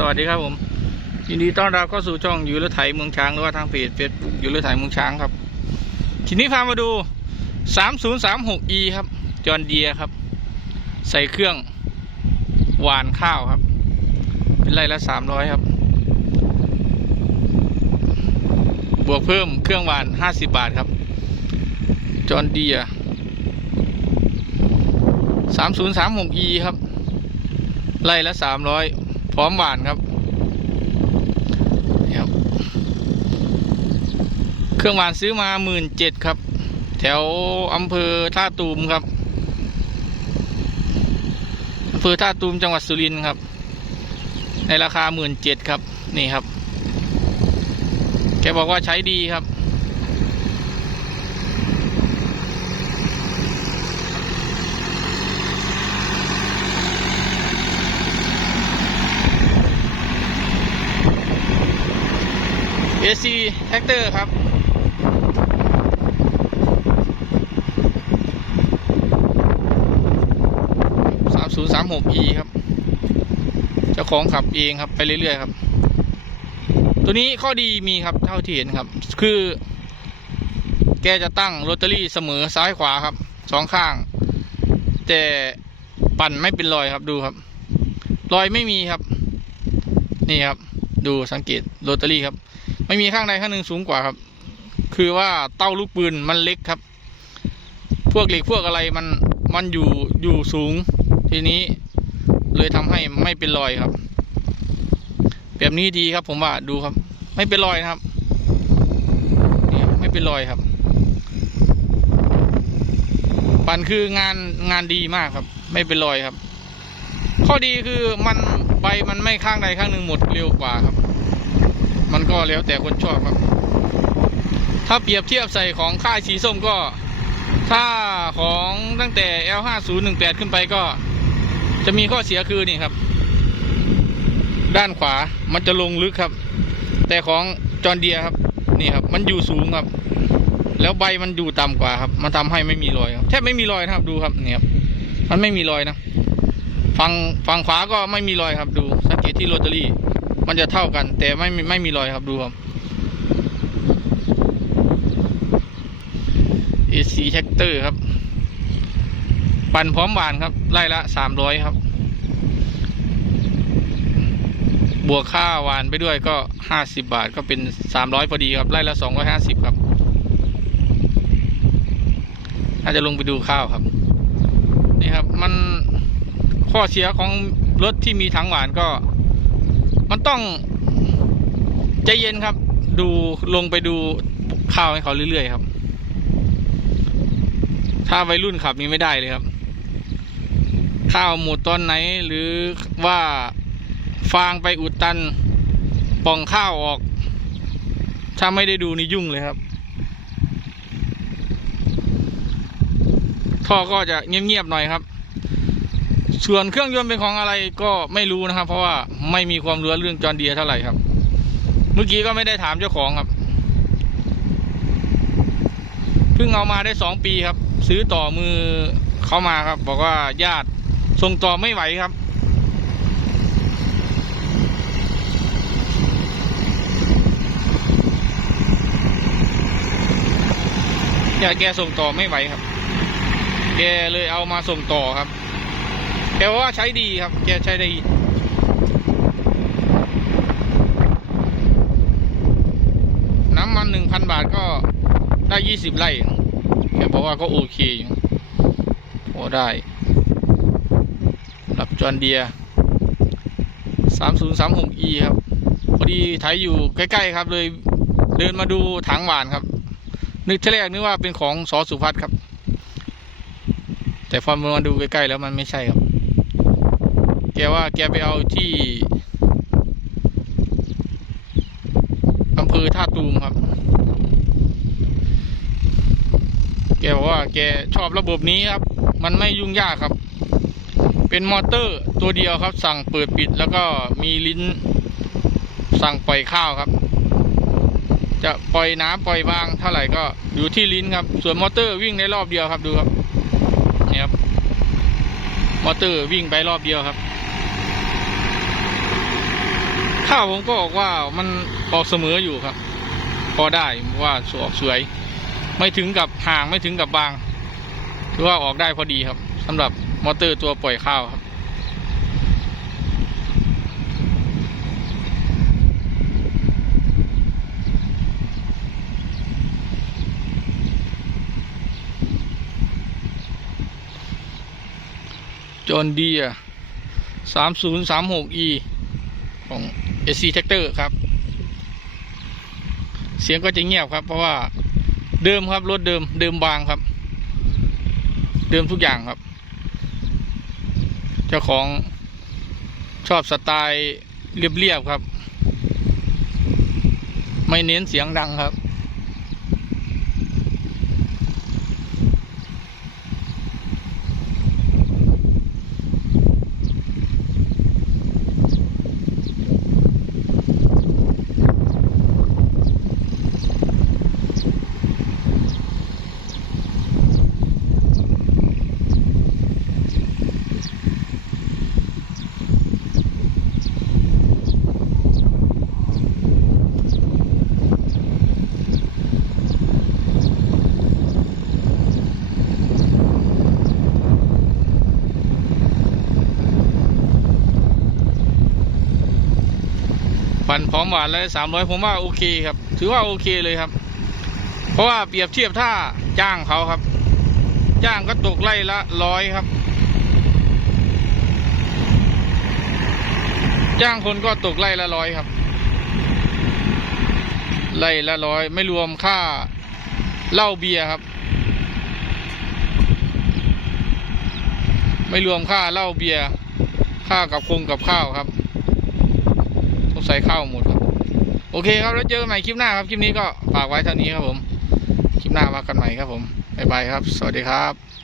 สวัสดีครับผม ยินดีต้อนรับเข้าสู่ช่องอยู่รถไถเมืองช้างหรือว่าทางเพจเฟซบุ๊กอยู่รถไถเมืองช้างครับ ทีนี้พามาดู 3036e ครับ จอห์นเดียครับ ใส่เครื่องหวานข้าวครับ เป็นไร่ละ300 ครับ บวกเพิ่มเครื่องหวาน 50 บาทครับ จอห์นเดีย 3036e ครับไร่ละ300 พร้อมหวานครับครับ เครื่องหวานซื้อมาหมื่นเจ็ดครับ แถวอำเภอท่าตูมครับอำเภอท่าตูมจังหวัดสุรินทร์ครับ ในราคาหมื่นเจ็ดครับ นี่ครับ แกบอกว่าใช้ดีครับ AC แท็กเตอร์ครับสามศูนย์สามหก E ครับ เจ้าของขับเองครับไปเรื่อยๆครับ ตัวนี้ข้อดีมีครับเท่าที่เห็นครับ คือ แกจะตั้งโรตารี่เสมอซ้ายขวาครับสองข้าง แต่ปั่นไม่เป็นรอยครับดูครับ รอยไม่มีครับ นี่ครับ ดูสังเกตโรตารี่ครับ ไม่มีข้างใดข้างหนึ่งสูงกว่าครับ คือว่าเต้าลูกปืนมันเล็กครับ พวกเหล็กพวกอะไรมันมันอยู่อยู่สูง ทีนี้เลยทำให้ไม่เป็นรอยครับ แบบนี้ดีครับ ผมว่าดูครับ ไม่เป็นรอยนะครับเนี่ยไม่เป็นรอยครับ ปั่นคืองานงานดีมากครับ ไม่เป็นรอยครับ ข้อดีคือมันใบมันไม่ข้างใดข้างหนึ่งหมดเร็วกว่าครับ มันก็แล้วแต่คนชอบครับ ถ้าเปรียบเทียบใส่ของค่ายสีส้มก็ ถ้าของตั้งแต่ L5018 ขึ้นไปก็ จะมีข้อเสียคือนี่ครับ ด้านขวามันจะลงลึกครับ แต่ของจอร์เดียครับ นี่ครับ มันอยู่สูงครับ แล้วใบมันอยู่ต่ำกว่าครับ มันทำให้ไม่มีรอยครับแทบไม่มีรอยนะครับดูครับเนี่ยครับมันไม่มีรอยนะฝั่งฝั่งขวาก็ไม่มีรอยครับดูสังเกตที่โรตารี่ มันจะเท่ากัน แต่ไม่มีไม่มีรอยครับดูครับ AC Tractor ครับ ปั่นพร้อมหวานครับ ไล่ละสามร้อยครับ บวกค่าหวานไปด้วยก็ห้าสิบบาทก็เป็นสามร้อยพอดีครับ ไล่ละสองร้อยห้าสิบครับ น่าจะลงไปดูข้าวครับ นี่ครับ มันข้อเสียของรถที่มีถังหวานก็ มันต้องใจเย็นครับ ดูลงไปดูข้าวให้เขาเรื่อยๆครับ ถ้าวัยรุ่นขับนี่ไม่ได้เลยครับ ข้าวหมดตอนไหนหรือว่าฟางไปอุดตันป่องข้าวออก ถ้าไม่ได้ดูนี่ยุ่งเลยครับ ท่อก็จะเงียบๆหน่อยครับ ส่วนเครื่องยนต์เป็นของอะไรก็ไม่รู้นะครับ เพราะว่าไม่มีความรู้เรื่องจอร์เดียเท่าไหร่ครับ เมื่อกี้ก็ไม่ได้ถามเจ้าของครับเพิ่งเอามาได้สองปีครับ ซื้อต่อมือเขามาครับ บอกว่าญาติส่งต่อไม่ไหวครับญาติแกส่งต่อไม่ไหวครับ แกเลยเอามาส่งต่อครับ แกว่าใช้ดีครับ แกใช้ได้ดีน้ำมันหนึ่งพันบาทก็ได้ยี่สิบไร่แกบอกว่าก็โอเคอยู่พอได้รับจอนเดียสามศูนย์สามหก E ครับ พอดีไถอยู่ใกล้ๆครับเลยเดินมาดูถังหวานครับ นึกทีแรกนึกว่าเป็นของสอสุพัฒครับ แต่พอมาดูใกล้ๆแล้วมันไม่ใช่ครับ แกว่าแกไปเอาที่อำเภอท่าตูมครับ แกบอกว่าแกชอบระบบนี้ครับ มันไม่ยุ่งยากครับ เป็นมอเตอร์ตัวเดียวครับ สั่งเปิดปิดแล้วก็มีลิ้น สั่งปล่อยข้าวครับ จะปล่อยน้ำปล่อยบางเท่าไหร่ก็อยู่ที่ลิ้นครับ ส่วนมอเตอร์วิ่งในรอบเดียวครับดูครับนี่ครับมอเตอร์วิ่งไปรอบเดียวครับ ข้าวผมก็บอกว่ามันออกเสมออยู่ครับ พอได้ว่าสออกสวย ไม่ถึงกับห่างไม่ถึงกับบางถือว่าออกได้พอดีครับสำหรับมอเตอร์ตัวปล่อยข้าวครับจอห์นดีอะสามศูนย์สามหก e ของ SC Tractor ครับ เสียงก็จะเงียบครับ เพราะว่าเดิมครับรถเดิม เดิมบางครับ เดิมทุกอย่างครับ เจ้าของชอบสไตล์เรียบๆครับ ไม่เน้นเสียงดังครับ ปั่นพร้อมหวานแล้วสามร้อยผมว่าโอเคครับ ถือว่าโอเคเลยครับ เพราะว่าเปรียบเทียบถ้าจ้างเขาครับ จ้างก็ตกไล่ละร้อยครับ จ้างคนก็ตกไล่ละร้อยครับ ไล่ละร้อยไม่รวมค่าเหล้าเบียร์ครับ ไม่รวมค่าเหล้าเบียร์ค่ากับคงกับข้าวครับ ต้องใส่เข้าหมดครับ โอเคครับแล้วเจอกันใหม่คลิปหน้าครับ คลิปนี้ก็ฝากไว้เท่านี้ครับผม คลิปหน้ามากันใหม่ครับผมบ๊ายบายครับ สวัสดีครับ